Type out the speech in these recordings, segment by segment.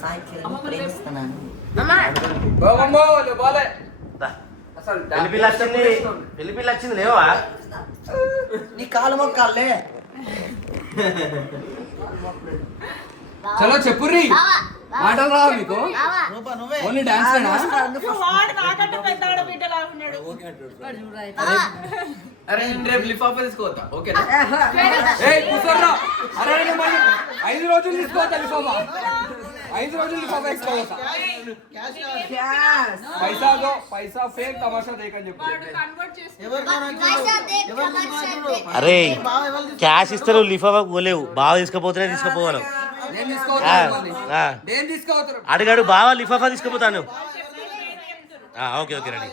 సాయి కిరణ్ ప్రేమిస్తున్నాను. పెళ్లి పిల్ల వచ్చింది లేవా? నీ కాలు మొక్కాలే. చలో చెప్పుర్రి, మాటలు రావు మీకు? ఓన్లీ డాన్స్ అరే రేపు లిఫాఫా తీసుకోవద్దా? ఓకేనా? 5 రోజులు తీసుకోవద్దా లిఫాఫా? 5 రోజులు లిఫాఫా తీసుకోవద్దా? పైసా ఫేక్ తమాషా దేకని చెప్పు. అరే క్యాష్ ఇస్తారు, లిఫాఫా పోలేవు. బాగా తీసుకుపోతేనే తీసుకుపోవాలి. అడిగాడు బావా లిఫాఫా తీసుకుపోతాను. Okay okay ready.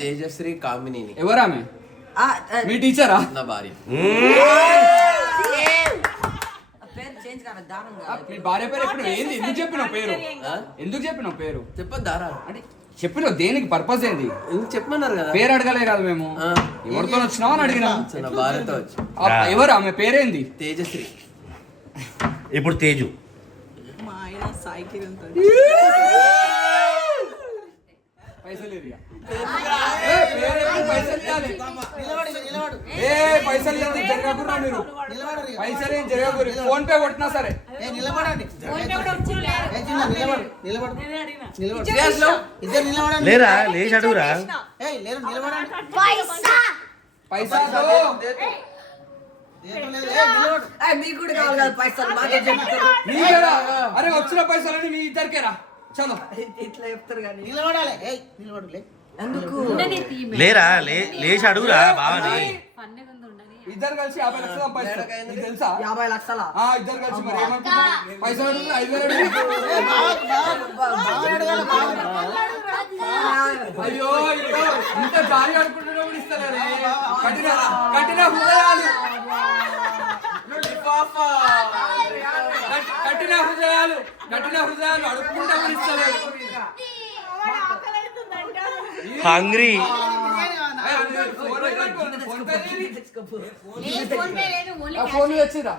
Tejashri Kamini. ఎవరామె? మీ టీచరా? నా భార్య. మీ భార్య పేరు ఎప్పుడు ఏంది? ఎందుకు చెప్పినావు పేరు? ఎందుకు చెప్పినావు పేరు? చెప్పద్దారా అంటే చెప్పినావు దేనికి? పర్పస్ ఏంది? చెప్పమన్నారు కదా. పేరు అడగలే కదా మేము. ఎవరితో వచ్చినావు అని అడిగినా. నా భార్యతో వచ్చి. ఎవరు ఆమె పేరేంది? తేజశ్రీ. ఇప్పుడు తేజు. పైసలు జరగకురా మీరు. పైసలు ఏం జరగకూరి. ఫోన్ పే కొట్టినా సరే. లేరా లేచి అడుగురా. పైసా అరే వచ్చిన పైసలని మీ ఇద్దరికేరా. చలో ఇట్లా చెప్తారు కానీ లేరా లేచి అడుగురా బావని. ఇద్దరు కలిసి 50 లక్షలు సంపాదిస్తారు. నీకు తెలుసా? 50 లక్షల ఇద్దరు కలిసి మరి ఏమనుకుంటున్నావు? పైసలు అడుగు. 5,000 అయ్యో ఇంత జాలి అనుకుంటున్నా కూడా ఇస్తలేరే. కఠిన హృదయాలు, కఠిన హృదయాలు అడుక్కుంటా కూడా ఇస్తలేరు. హంగ్రీ. ఫోన్ తెచ్చిరా.